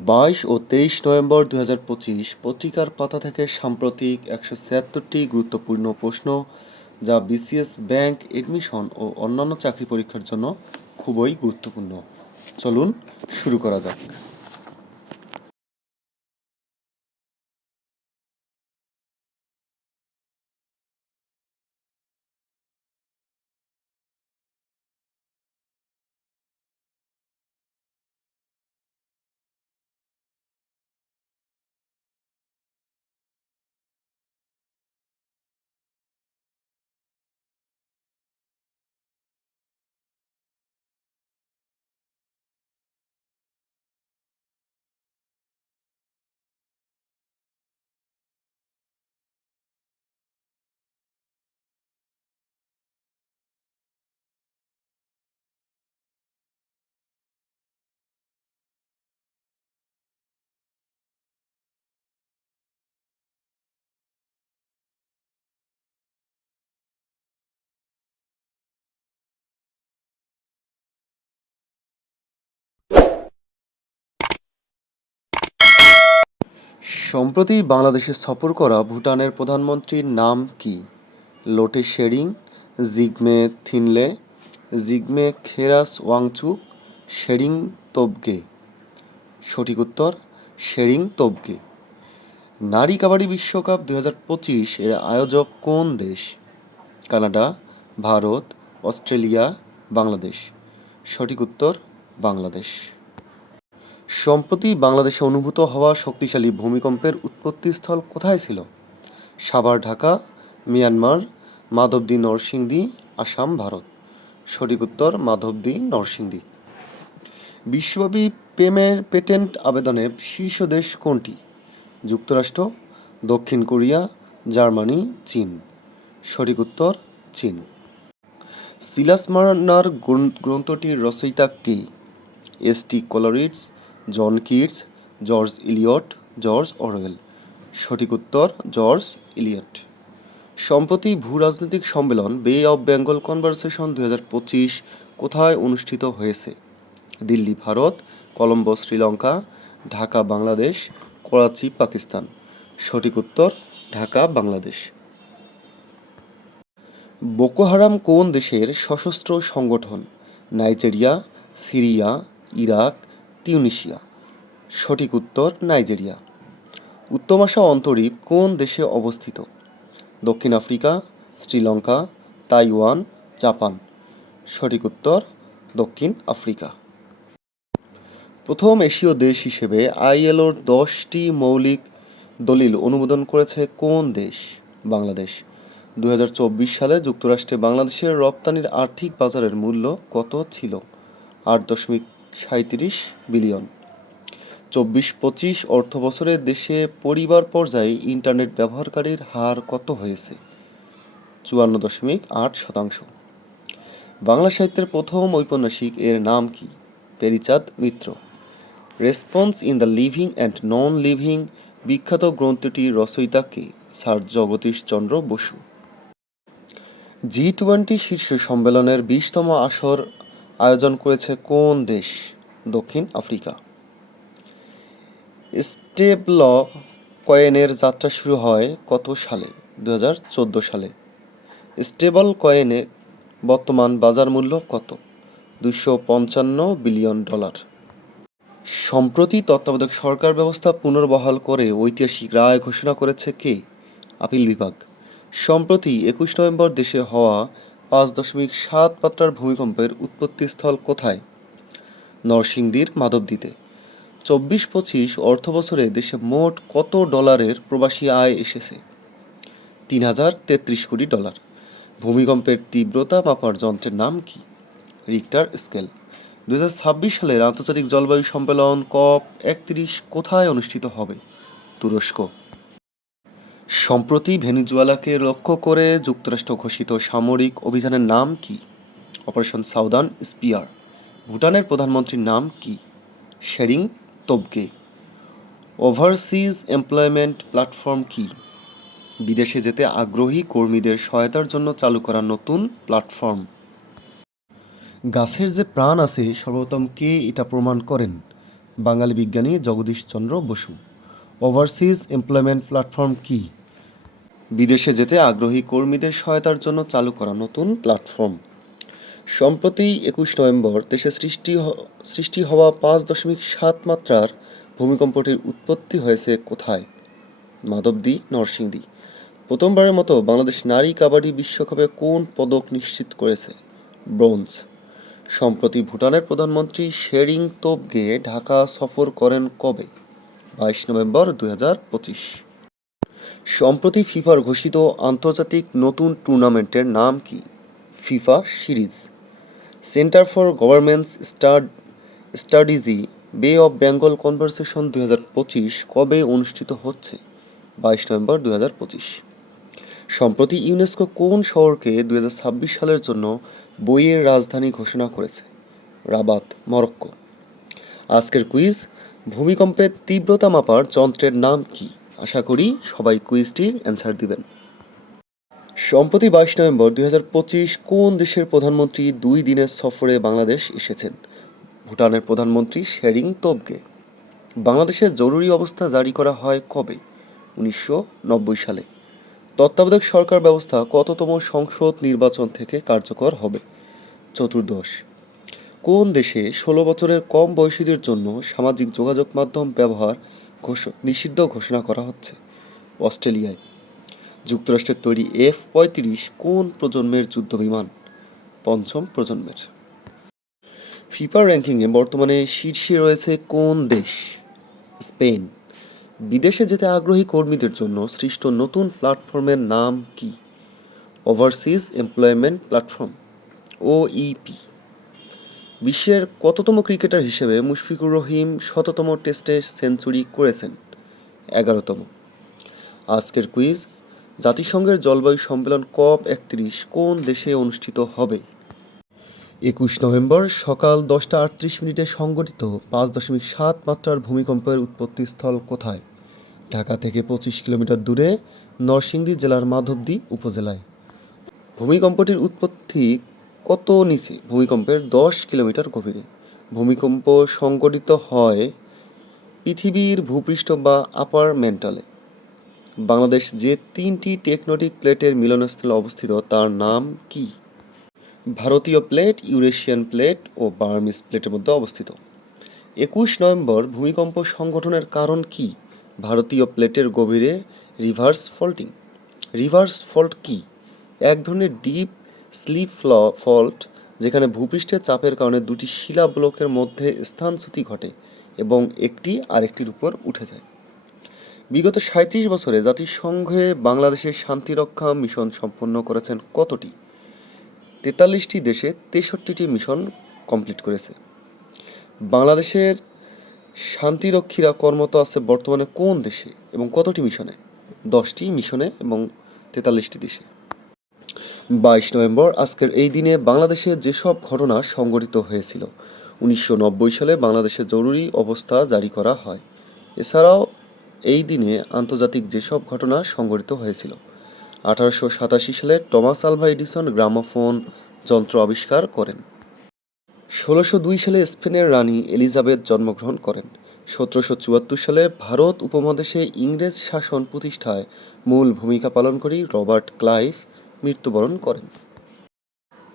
বাইশ ও তেইশ নভেম্বর দু পঁচিশ পত্রিকার পাতা থেকে সাম্প্রতিক একশো ছিয়াত্তরটি গুরুত্বপূর্ণ প্রশ্ন যা বিসিএস ব্যাংক এডমিশন ও অন্যান্য চাকরি পরীক্ষার জন্য খুবই গুরুত্বপূর্ণ। চলুন শুরু করা যাক। সম্প্রতি বাংলাদেশে সফর করা ভুটানের প্রধানমন্ত্রীর নাম কি? লোটে শেরিং, জিগমে থিনলে, জিগমে খেরাস ওয়াংচুক, শেরিং তোবগে। সঠিক উত্তর, শেরিং তোবগে। নারী কাবাডি বিশ্বকাপ দু হাজার পঁচিশ এর আয়োজক কোন দেশ? Canada, Bharat, Australia, Bangladesh. সঠিক উত্তর, বাংলাদেশ। সম্প্রতি বাংলাদেশে অনুভূত হওয়া শক্তিশালী ভূমিকম্পের উৎপত্তিস্থল কোথায় ছিল? সাভার, ঢাকা, মিয়ানমার, মাধবদী, নরসিংদী, আসাম, ভারত। সঠিক উত্তর, মাধবদী, নরসিংদী। বিশ্বব্যাপী প্রেমের পেটেন্ট আবেদনের শীর্ষ দেশ কোনটি? যুক্তরাষ্ট্র, দক্ষিণ কোরিয়া, জার্মানি, চীন। সঠিক উত্তর, চীন। সিলাস মার্নার গ্রন্থটির রচয়িতা কে? S T Coleridge John Keats, George Eliot, George Orwell. সঠিক উত্তর, জর্জ ইলিয়ট। সম্প্রতি ভূ রাজনৈতিক সম্মেলন বে অব বেঙ্গল কনভারসেশন দু পঁচিশ কোথায় অনুষ্ঠিত হয়েছে? দিল্লি, ভারত, কলম্বো, শ্রীলঙ্কা, ঢাকা, বাংলাদেশ, করাচি, পাকিস্তান। সঠিক উত্তর, ঢাকা, বাংলাদেশ। বোকো হারাম কোন দেশের সশস্ত্র সংগঠন? নাইজেরিয়া, সিরিয়া, ইরাক তিউনিশিয়া সঠিক উত্তর, নাইজেরিয়া। উত্তমাশা অন্তরীপ কোন দেশে অবস্থিত? দক্ষিণ আফ্রিকা, শ্রীলঙ্কা, তাইওয়ান, জাপান। সঠিক উত্তর, দক্ষিণ আফ্রিকা। প্রথম এশীয় দেশ হিসেবে আইএলওর দশটি মৌলিক দলিল অনুমোদন করেছে কোন দেশ? বাংলাদেশ। দু হাজার চব্বিশ সালে যুক্তরাষ্ট্রে বাংলাদেশের রপ্তানির আর্থিক বাজারের মূল্য কত ছিল? আট দশমিক সাঁত্রিশ বিলিয়ন। চব্বিশ পঁচিশ অর্থ বছরে দেশে পরিবার পর্যায়ে ইন্টারনেট ব্যবহারকারীর হার কত হয়েছে? চুয়ান্ন দশমিক আট শতাংশ। বাংলা সাহিত্যের প্রথম ঔপন্যাসিক এর নাম কি? Pearychand Mitra. Response in the living and non living বিখ্যাত গ্রন্থটির রচয়িতা কে? Sir Jagadish Chandra Bose. G twenty শীর্ষ সম্মেলনের বিশতম আসর আয়োজন করেছে কোন দেশ? দক্ষিণ আফ্রিকা। স্টেবল কয়েনের যাত্রা শুরু হয় কত সালে? দু সালে। স্টেবল কয়েনে বর্তমান বাজার মূল্য কত? দুশো পঞ্চান্ন বিলিয়ন ডলার। সম্প্রতি তত্ত্বাবধায়ক সরকার ব্যবস্থা পুনর্বহাল করে ঐতিহাসিক রায় ঘোষণা করেছে কে? আপিল বিভাগ। সম্প্রতি একুশ নভেম্বর দেশে হওয়া পাঁচ দশমিক সাত মাত্রার ভূমিকম্পের উৎপত্তিস্থল কোথায়? নরসিংদীর মাধবদীতে। চব্বিশ পঁচিশ অর্থ বছরে দেশে মোট কত ডলারের প্রবাসী আয় এসেছে? তিন হাজার তেত্রিশ কোটি ডলার। ভূমিকম্পের তীব্রতা মাপার যন্ত্রের নাম কি? Richter scale. দু হাজার ছাব্বিশ সালের আন্তর্জাতিক জলবায়ু সম্মেলন কপ একত্রিশ কোথায় অনুষ্ঠিত হবে? তুরস্ক। সম্প্রতি ভেনিজুয়েলাকে লক্ষ্য করে যুক্তরাষ্ট্র ঘোষিত সামরিক অভিযানের নাম কি? Operation southern spear. ভুটানের প্রধানমন্ত্রীর নাম কি? Tshering Tobgay. Overseas employment platform কি? বিদেশে যেতে আগ্রহী কর্মীদের সহায়তার জন্য চালু করা নতুন প্ল্যাটফর্ম। গাছের যে প্রাণ আছে সর্বপ্রথম কে এটা প্রমাণ করেন? বাঙালি বিজ্ঞানী Jagadish Chandra Bose. Overseas employment platform কি? বিদেশে যেতে আগ্রহী কর্মীদের সহায়তার জন্য চালু করা নতুন প্ল্যাটফর্ম। সম্প্রতি একুশ নভেম্বর দেশে সৃষ্টি সৃষ্টি হওয়া পাঁচ দশমিক সাত মাত্রার ভূমিকম্পটির উৎপত্তি হয়েছে কোথায়? মাধবদী, নরসিংদী। প্রথমবারের মতো বাংলাদেশ নারী কাবাডি বিশ্বকাপে কোন পদক নিশ্চিত করেছে? ব্রোঞ্জ। সম্প্রতি ভুটানের প্রধানমন্ত্রী শেরিং তোপগে ঢাকা সফর করেন কবে? বাইশ নভেম্বর দুই হাজার পঁচিশ। সম্প্রতি ফিফার ঘোষিত আন্তর্জাতিক নতুন টুর্নামেন্টের নাম কি? FIFA series. Centre for governments stud studies, bay of Bengal conversation দুই হাজার পঁচিশ কবে অনুষ্ঠিত হচ্ছে? বাইশ নভেম্বর দুই হাজার পঁচিশ। সম্প্রতি ইউনেস্কো কোন শহরকে দুই হাজার ছাব্বিশ সালের জন্য বইয়ের রাজধানী ঘোষণা করেছে? Rabat, Morocco. আজকের কুইজ ভূমিকম্পের তীব্রতা মাপার যন্ত্রের নাম কি? আশা করি সবাই কুইজটির অ্যান্সার দিবেন। সম্প্রতি বাইশ নভেম্বর দুই হাজার পঁচিশ কোন দেশের প্রধানমন্ত্রী দুই দিনের সফরে বাংলাদেশ এসেছেন? ভুটানের প্রধানমন্ত্রী শেরিং তোবগে। বাংলাদেশে জরুরি অবস্থা জারি করা হয় কবে? উনিশশো নব্বই সালে। তত্ত্বাবধায়ক সরকার ব্যবস্থা কততম সংসদ নির্বাচন থেকে কার্যকর হবে? চতুর্দশ। কোন দেশে ষোলো বছরের কম বয়সীদের জন্য সামাজিক যোগাযোগ মাধ্যম ব্যবহার নিষিদ্ধ ঘোষণা করা হচ্ছে? অস্ট্রেলিয়ায়। যুক্তরাষ্ট্রের তৈরি এফ পঁয়ত্রিশ কোন প্রজন্মের যুদ্ধবিমান? পঞ্চম প্রজন্মের। ফিফা র্যাঙ্কিংয়ে বর্তমানে শীর্ষে রয়েছে কোন দেশ? স্পেন। বিদেশে যেতে আগ্রহী কর্মীদের জন্য সৃষ্ট নতুন প্ল্যাটফর্মের নাম কি? ওভারসিজ এমপ্লয়মেন্ট প্ল্যাটফর্ম ওইপি বিশ্বের কততম ক্রিকেটার হিসেবে মুশফিকুর রহিম শততম টেস্টে সেঞ্চুরি করেছেন? এগারোতম। আজকের কুইজ, জাতিসংঘের জলবায়ু সম্মেলন কপ একত্রিশ কোন দেশে অনুষ্ঠিত হবে? একুশ নভেম্বর সকাল দশটা আটত্রিশ মিনিটে সংঘটিত পাঁচ দশমিক সাত মাত্রার ভূমিকম্পের উৎপত্তিস্থল কোথায়? ঢাকা থেকে পঁচিশ কিলোমিটার দূরে নরসিংদী জেলার মাধবদী উপজেলায়। ভূমিকম্পটির উৎপত্তি কত নিচে? ভূমিকম্পের দশ কিলোমিটার গভীরে। ভূমিকম্প সংঘটিত হয় পৃথিবীর ভূপৃষ্ঠ বা আপার মেন্টালে বাংলাদেশ যে তিনটি টেকনোটিক প্লেটের মিলনস্থলে অবস্থিত, তার নাম কি? ভারতীয় প্লেট ইউরেশিয়ান প্লেট ও বার্মিস প্লেটের মধ্যে অবস্থিত। একুশ নভেম্বর ভূমিকম্প সংগঠনের কারণ কি? ভারতীয় প্লেটের গভীরে রিভার্স ফল্টিং রিভার্স ফল্ট কি? এক ধরনের ডিপ স্লিপ ফল্ট, যেখানে ভূপৃষ্ঠের চাপের কারণে দুটি শিলা ব্লকের মধ্যে স্থানচ্যুতি ঘটে এবং একটি আরেকটির উপর উঠে যায়। বিগত সাঁত্রিশ বছরে জাতিসংঘে বাংলাদেশের শান্তিরক্ষা মিশন সম্পন্ন করেছেন কতটি? তেতাল্লিশটি দেশে তেষট্টিটি মিশন কমপ্লিট করেছে। বাংলাদেশের শান্তিরক্ষীরা কর্মরত আছে বর্তমানে কোন দেশে এবং কতটি মিশনে? দশটি মিশনে এবং তেতাল্লিশটি দেশে। বাইশ নভেম্বর, আজকের এই দিনে বাংলাদেশে যেসব ঘটনা সংঘটিত হয়েছিল, উনিশশো নব্বই সালে বাংলাদেশে জরুরি অবস্থা জারি করা হয়। এছাড়াও এই দিনে আন্তর্জাতিক যেসব ঘটনা সংঘটিত হয়েছিল, আঠারোশো সাতাশি সালে টমাস আলভা এডিসন গ্রামোফোন যন্ত্র আবিষ্কার করেন। ষোলোশো দুই সালে স্পেনের রানী এলিজাবেথ জন্মগ্রহণ করেন। সতেরোশো চুয়াত্তর সালে ভারত উপমহাদেশে ইংরেজ শাসন প্রতিষ্ঠায় মূল ভূমিকা পালনকারী রবার্ট ক্লাইভ মৃত্যুবরণ করেন।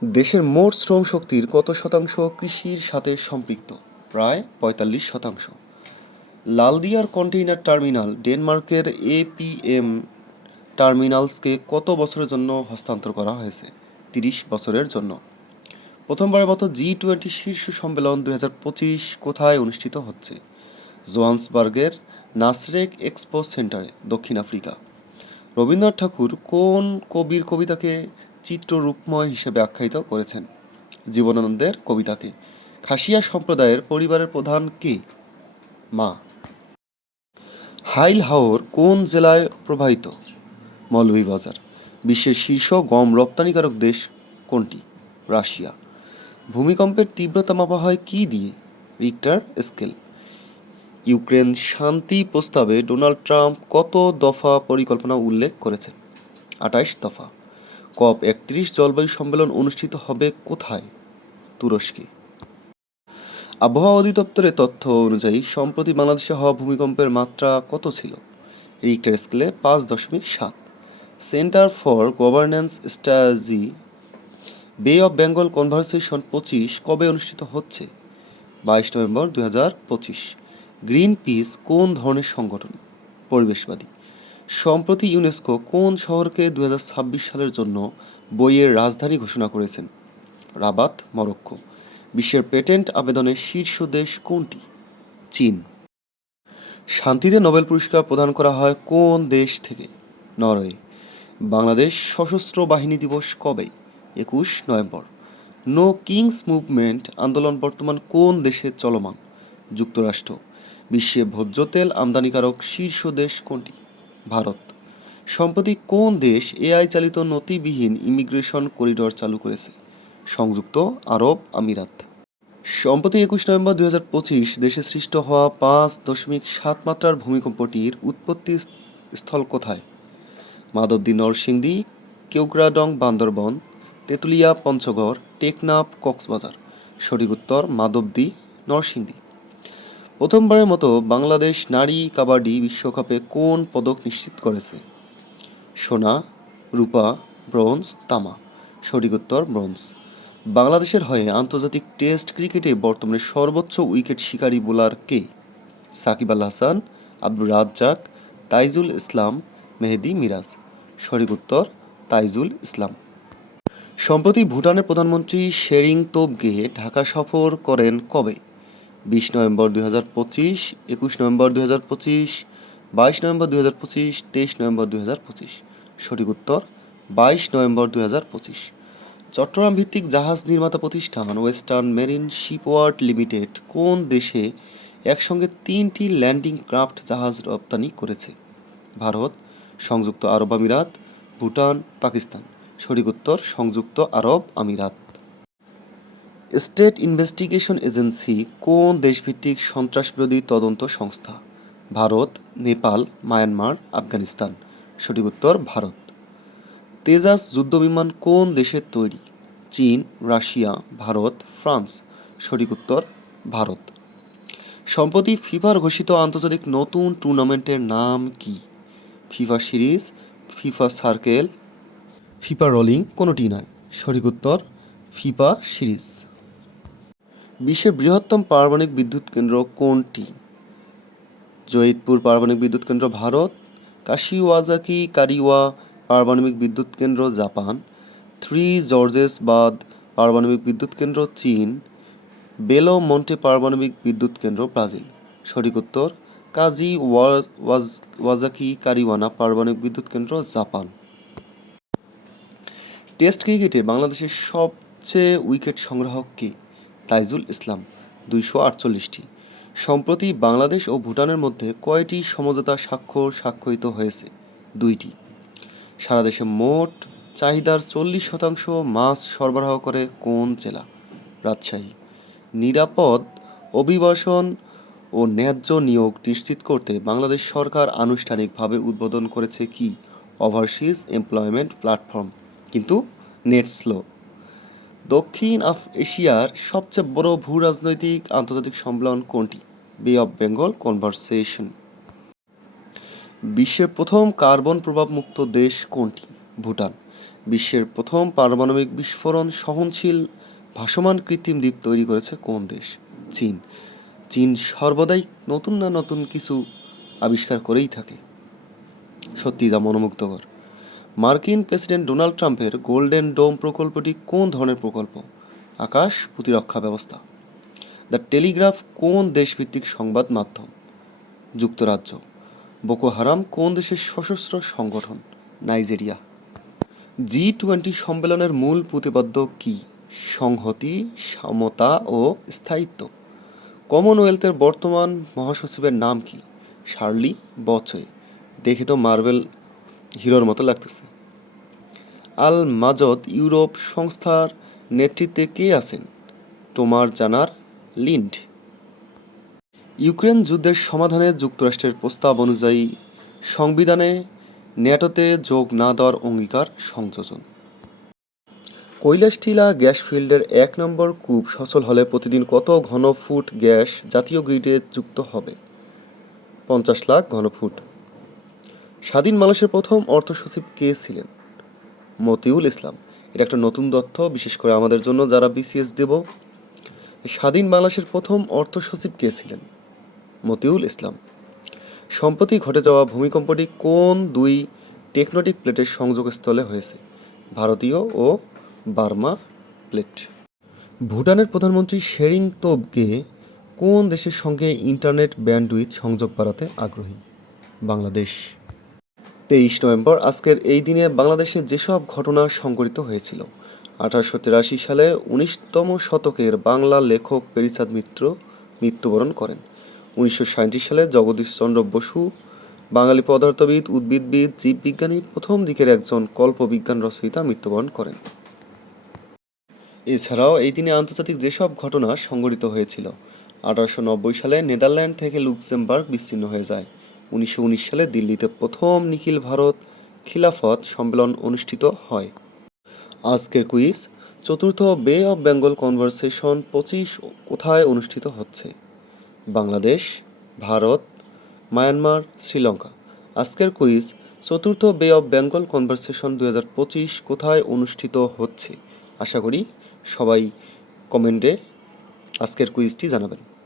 দেশের মোট শ্রম শক্তির কত শতাংশ কৃষির সাথে সম্পৃক্ত? প্রায় পঁয়তাল্লিশ শতাংশ। লালদিয়ার কন্টেইনার টার্মিনাল ডেনমার্কের এপিএম টার্মিনালসকে কত বছরের জন্য হস্তান্তর করা হয়েছে? তিরিশ বছরের জন্য। প্রথমবারের মতো জি টোয়েন্টি শীর্ষ সম্মেলন দুই হাজার পঁচিশ কোথায় অনুষ্ঠিত হচ্ছে? জোহান্সবার্গের নাসরেক এক্সপো সেন্টারে, দক্ষিণ আফ্রিকা। রবীন্দ্রনাথ ঠাকুর কোন কবির কবিতাকে চিত্ররূপময় হিসেবে আখ্যায়িত করেছেন? জীবনানন্দের কবিতাকে। খাসিয়া সম্প্রদায়ের পরিবারের প্রধান কে? মা। হাইল হাওর কোন জেলায় প্রবাহিত? মৌলভীবাজার বিশ্বের শীর্ষ গম রপ্তানিকারক দেশ কোনটি? রাশিয়া। ভূমিকম্পের তীব্রতা মাপা হয় কি দিয়ে? Richter scale. ইউক্রেন শান্তি প্রস্তাবে ডোনাল্ড ট্রাম্প কত দফা পরিকল্পনা উল্লেখ করেছেন? আটাইশ দফা। কপ একত্রিশ জলবায়ু সম্মেলন অনুষ্ঠিত হবে কোথায়? তুরস্কে। আবহাওয়া অধিদপ্তরের তথ্য অনুযায়ী, সম্প্রতি বাংলাদেশে হওয়া ভূমিকম্পের মাত্রা কত ছিল? রিক্টার স্কেলে পাঁচ দশমিক সাত। Centre for governance strategy, bay of Bengal conversation পঁচিশ কবে অনুষ্ঠিত হচ্ছে? বাইশ নভেম্বর দু হাজার পঁচিশ। গ্রিন পিস কোন ধরনের সংগঠন? পরিবেশবাদী। সম্প্রতি ইউনেস্কো কোন শহরকে দুই হাজার ছাব্বিশ সালের জন্য বইয়ের রাজধানী ঘোষণা করেছেন? Rabat, Morocco. বিশ্বের পেটেন্ট আবেদনের শীর্ষ দেশ কোনটি? চীন। শান্তিতে নোবেল পুরস্কার প্রদান করা হয় কোন দেশ থেকে? নরওয়ে। বাংলাদেশ সশস্ত্র বাহিনী দিবস কবে? একুশ নভেম্বর। নো কিংস মুভমেন্ট আন্দোলন বর্তমান কোন দেশে চলমান? যুক্তরাষ্ট্র। বিশ্বে ভোজ্য তেল আমদানিকারক শীর্ষ দেশ কোনটি? ভারত। সম্প্রতি কোন দেশ এআই চালিত নথিবিহীন ইমিগ্রেশন করিডোর চালু করেছে? সংযুক্ত আরব আমিরাত। সম্প্রতি একুশ নভেম্বর দুই হাজার পঁচিশ দেশে সৃষ্ট হওয়া পাঁচ দশমিক সাত মাত্রার ভূমিকম্পটির উৎপত্তি স্থল কোথায়? মাধবদী নরসিংদী কেওগ্রাডং বান্দরবন, তেঁতুলিয়া, পঞ্চগড়, টেকনাফ, কক্সবাজার। সঠিক উত্তর মাধবদী নরসিংদী। প্রথমবারের মতো বাংলাদেশ নারী কাবাডি বিশ্বকাপে কোন পদক নিশ্চিত করেছে? সোনা, রূপা, ব্রোঞ্জ, তামা। সঠিক উত্তর, ব্রোঞ্জ। বাংলাদেশের হয়ে আন্তর্জাতিক টেস্ট ক্রিকেটে বর্তমানে সর্বোচ্চ উইকেট শিকারী বোলার কে? সাকিব আল হাসান, আব্দুর রাজ্জাক, তাইজুল ইসলাম, মেহেদি মিরাজ। সঠিক উত্তর, তাইজুল ইসলাম। সম্প্রতি ভুটানের প্রধানমন্ত্রী শেরিং তোবগে ঢাকা সফর করেন কবে? বিশ নভেম্বর দুই হাজার পঁচিশ, একুশ নভেম্বর দুই হাজার পঁচিশ, বাইশ নভেম্বর দুই হাজার পঁচিশ, তেইশ নভেম্বর দুই হাজার পঁচিশ। সঠিক উত্তর, বাইশ নভেম্বর দুই হাজার পঁচিশ। চট্টগ্রাম ভিত্তিক জাহাজ নির্মাতা প্রতিষ্ঠান ওয়েস্টার্ন মেরিন শিপওয়ার্ড লিমিটেড কোন দেশে একসঙ্গে তিনটি ল্যান্ডিং ক্রাফট জাহাজ রপ্তানি করেছে? ভারত, সংযুক্ত আরব আমিরাত, ভুটান, পাকিস্তান। সঠিক উত্তর, সংযুক্ত আরব আমিরাত। স্টেট ইনভেস্টিগেশন এজেন্সি কোন দেশভিত্তিক সন্ত্রাসবিরোধী তদন্ত সংস্থা? ভারত, নেপাল, মায়ানমার, আফগানিস্তান। সঠিক উত্তর, ভারত। তেজাস যুদ্ধবিমান কোন দেশের তৈরি? চীন, রাশিয়া, ভারত, ফ্রান্স। সঠিক উত্তর, ভারত। সম্প্রতি ফিফার ঘোষিত আন্তর্জাতিক নতুন টুর্নামেন্টের নাম কি? FIFA series, FIFA circle, FIFA rolling কোনোটি নয়। সঠিক উত্তর, ফিফা সিরিজ। বিশ্বের বৃহত্তম পারমাণবিক বিদ্যুৎ কেন্দ্র কোনটি? জয়িতপুর পারমাণবিক বিদ্যুৎ কেন্দ্র ভারত, কাশিওয়াজাকি কারিওয়া পারমাণবিক বিদ্যুৎ কেন্দ্র জাপান, থ্রি জর্জেস বাদ পারমাণবিক বিদ্যুৎ কেন্দ্র চীন, বেলো মন্টে পারমাণবিক বিদ্যুৎ কেন্দ্র ব্রাজিল। সঠিক উত্তর, কাজী ওয়া- ওয়াজ- ওয়াজাকি কারিওয়ানা পারমাণবিক বিদ্যুৎ কেন্দ্র জাপান। টেস্ট ক্রিকেটে বাংলাদেশের সবচেয়ে উইকেট সংগ্রাহক কে? তাইজুল ইসলাম, দুইশো আটচল্লিশটি। সম্প্রতি বাংলাদেশ ও ভুটানের মধ্যে কয়টি সমঝোতা স্বাক্ষর স্বাক্ষরিত হয়েছে? দুইটি। সারা দেশে মোট চাহিদার চল্লিশ শতাংশ মাছ সরবরাহ করে কোন জেলা? রাজশাহী। নিরাপদ অভিবাসন ও ন্যায্য নিয়োগ নিশ্চিত করতে বাংলাদেশ সরকার আনুষ্ঠানিকভাবে উদ্বোধন করেছে কি? ওভারসিজ এমপ্লয়মেন্ট প্ল্যাটফর্ম কিন্তু নেট স্লো দক্ষিণ আফ এশিয়ার সবচেয়ে বড় ভূ রাজনৈতিক আন্তর্জাতিক সম্মেলন কোনটি? বে অফ বেঙ্গল কনভারসেশন বিশ্বের প্রথম কার্বন প্রভাবমুক্ত দেশ কোনটি? ভুটান। বিশ্বের প্রথম পারমাণবিক বিস্ফোরণ সহনশীল ভাসমান কৃত্রিম দ্বীপ তৈরি করেছে কোন দেশ? চীন। চীন সর্বদাই নতুন না নতুন কিছু আবিষ্কার করেই থাকে। সত্যি যা মনোমুগ্ধকর। মার্কিন প্রেসিডেন্ট ডোনাল্ড ট্রাম্পের গোল্ডেন ডোম প্রকল্পটি কোন ধরনের প্রকল্প? আকাশ প্রতিরক্ষা ব্যবস্থা। দ্য টেলিগ্রাফ কোন দেশভিত্তিক সংবাদ মাধ্যম? যুক্তরাজ্য। বোকো হারাম কোন দেশের সশস্ত্র সংগঠন? নাইজেরিয়া। জি টোয়েন্টি সম্মেলনের মূল প্রতিপাদ্য কি? সংহতি, সমতা ও স্থায়িত্ব। কমনওয়েলথের বর্তমান মহাসচিবের নাম কি? শার্লি বচয় দেখে তো মার্বেল হিরোর মতো লাগতেছে। আল মাজদ ইউরোপ সংস্থার নেতৃত্বে কে আছেন? তোমার জানার লিন্ড। ইউক্রেন যুদ্ধের সমাধানে যুক্তরাষ্ট্রের প্রস্তাব অনুযায়ী সংবিধানে ন্যাটোতে যোগ না দেওয়ার অঙ্গীকার সংযোজন। কৈলাসটিলা গ্যাস ফিল্ডের এক নম্বর কূপ সচল হলে প্রতিদিন কত ঘন ফুট গ্যাস জাতীয় গ্রিডে যুক্ত হবে? পঞ্চাশ লাখ ঘনফুট। স্বাধীন মানুষের প্রথম অর্থ সচিব কে ছিলেন? মতিউল ইসলাম। এটা একটা নতুন তথ্য, বিশেষ করে আমাদের জন্য যারা বিসিএস দেব। স্বাধীন বাংলাদেশের প্রথম অর্থ সচিব কে ছিলেন? মতিউল ইসলাম। সম্প্রতি ঘটে যাওয়া ভূমিকম্পটি কোন দুই টেকনোটিক প্লেটের সংযোগস্থলে হয়েছে? ভারতীয় ও বার্মা প্লেট। ভুটানের প্রধানমন্ত্রী শেরিং তোবগে কোন দেশের সঙ্গে ইন্টারনেট ব্যান্ডউইথ সংযোগ বাড়াতে আগ্রহী? বাংলাদেশ। তেইশ নভেম্বর আজকের এই দিনে বাংলাদেশে যেসব ঘটনা সংঘটিত হয়েছিল, আঠারোশো তিরাশি সালে উনিশতম শতকের বাংলা লেখক পেরিচাঁদ মিত্র মৃত্যুবরণ করেন। উনিশশো সাঁইত্রিশ সালে জগদীশচন্দ্র বসু, বাঙালি পদার্থবিদ, উদ্ভিদবিদ, জীববিজ্ঞানী, প্রথম দিকের একজন কল্পবিজ্ঞান রচয়িতা মৃত্যুবরণ করেন। এছাড়াও এই দিনে আন্তর্জাতিক যেসব ঘটনা সংঘটিত হয়েছিল, আঠারোশো নব্বই সালে নেদারল্যান্ড থেকে লুক্সেমবার্গ বিচ্ছিন্ন হয়ে যায়। উনিশশো উনিশ সালে দিল্লিতে প্রথম নিখিল ভারত খিলাফত সম্মেলন অনুষ্ঠিত হয়। আজকের কুইজ, চতুর্থ বে অফ বেঙ্গল কনভারসেশন পঁচিশ কোথায় অনুষ্ঠিত হচ্ছে? বাংলাদেশ, ভারত, মায়ানমার, শ্রীলঙ্কা। আজকের কুইজ, চতুর্থ বে অফ বেঙ্গল কনভারসেশন দু হাজার পঁচিশ কোথায় অনুষ্ঠিত হচ্ছে? আশা করি সবাই কমেন্টে আজকের কুইজটি জানাবেন।